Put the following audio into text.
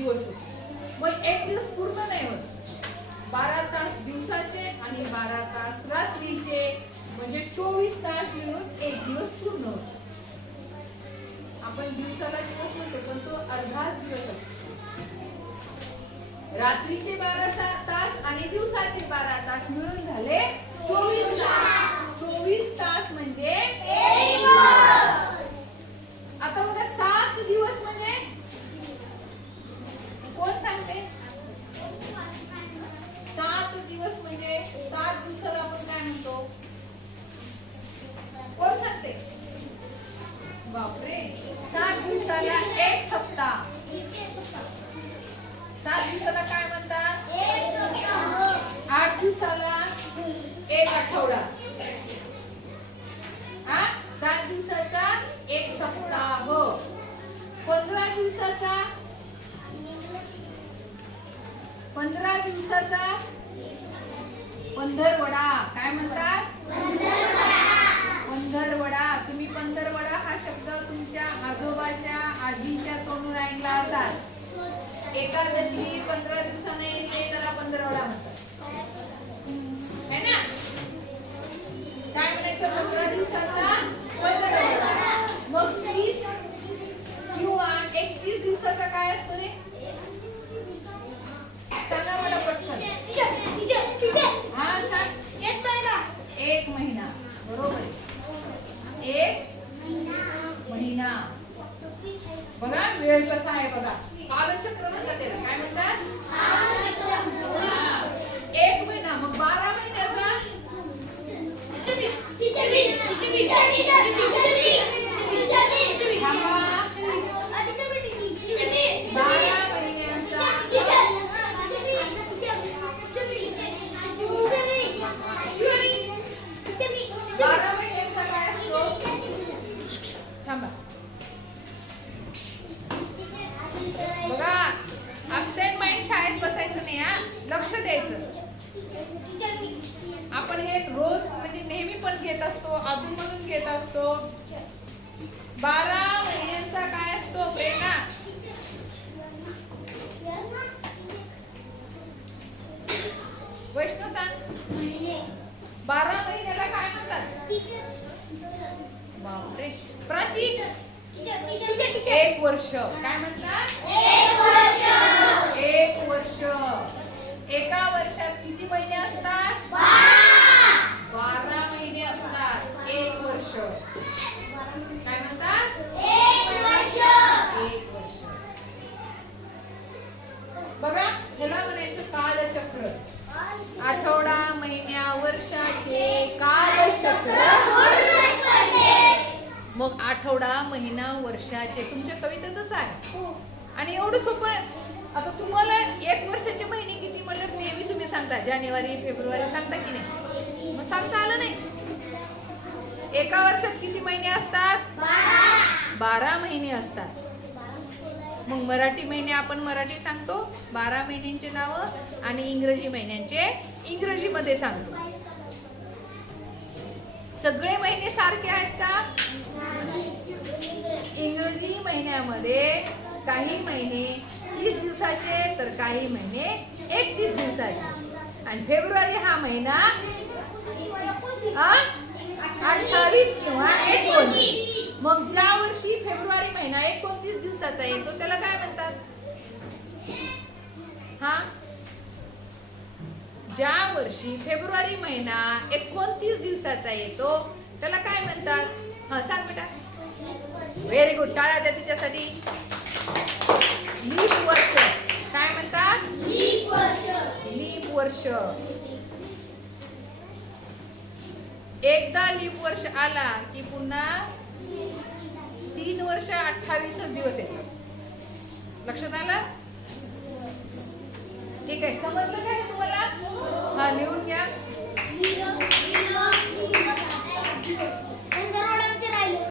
दिवस होते. मग एक दिवस पूर्ण नाही होत. बारा तास दिवसाचे आणि बारा तास रात्रीचे. म्हणजे चोवीस तास मिळून एक दिवस पूर्ण होतो. आपण दिवसाला दिवस म्हणतो पण तो अर्धाच दिवस असतो. रात्रीचे बारा तास आणि दिवसाचे बारा तास मिळून झाले चोवीस तास चोवीस तास म्हणजे आता बघा सात दिवस म्हणजे कोण सांगते सात दिवस म्हणजे सात दिवसाला आपण काय म्हणतो कोण सांगते बापरे. सात दिवसाला एक सप्ताह. सात दिवसाला काय म्हणतात? आठ दिवसाला एक आठवडा. हा? सात दिवसाचा एक सप्ताह. पंधरा दिवसाचा? पंधरा दिवसाचा? पंधरवडा. काय म्हणतात? पंधरवडा. तुम्ही पंधरवडा हा शब्द तुमच्या आजोबाच्या आजीच्या तोंडून ऐकला असाल. एकादशी पंधरा दिवसाने येते त्याला पंधरवडा म्हणतात. है ना? काय म्हणायचं? पंधरा दिवसाचा पंधरवडा. मग तीस किंवा एकतीस दिवसाचा काय असतो रे सांगा मला पटकन हा सांग एक महिना बरोबर आहे. एक महिना बघा वेळ कसा आहे बघा. कालचक्र म्हणतात त्याला काय म्हणतात? एक महिना मग बारा महिन्याचा? रोज म्हणजे नेहमी पण घेत असतो अधूनमधून घेत असतो. बारा महिन्यांचा काय असतो प्रेरणा वैष्णव सांग. बारा महिन्याला काय म्हणतात? बापरे. प्राची एक वर्ष. काय म्हणतात? एक वर्ष. एका वर्षात किती महिने असतात? बघा ह्याला म्हणायचं कालचक्र. आठवडा महिन्या वर्षाचे कालचक्र. मग आठवडा महिना वर्षाचे तुमच्या कवितेतच आहे. आणि एवढं सोपं आता तुम्हाला एक वर्षाचे महिने किती म्हणलं नेहमी तुम्ही सांगता. जानेवारी फेब्रुवारी सांगता की नाही? मग सांगता आलं नाही. एका वर्षात किती महिने असतात? बारा महिने असतात. मग मराठी महिने आपण मराठी सांगतो बारा महिन्यांचे नावं आणि इंग्रजी महिन्यांचे इंग्रजीमध्ये सांगतो. सगळे महिने सारखे आहेत का? इंग्रजी महिन्यामध्ये काही महिने तीस दिवसाचे तर काही महिने एकतीस दिवसाचे. आणि फेब्रुवारी हा महिना अठ्ठावीस किंवा एकोणतीस. मग ज्या वर्षी फेब्रुवारी महिना एकोणतीस दिवसाचा येतो त्याला काय म्हणतात? हा? ज्या वर्षी फेब्रुवारी महिना एकोणतीस दिवसाचा येतो त्याला काय म्हणतात? हा सांग बेटा. व्हेरी गुड टाळ्या द्या तिच्यासाठी. लीप वर्ष. काय म्हणतात? लीप वर्ष. एकदा लीप वर्ष आला की पुन्हा तीन वर्ष अठ्ठावीसच दिवस येतात लक्षात आलं? ठीक आहे. समजलं काय तुम्हाला? हा लिहून घ्या.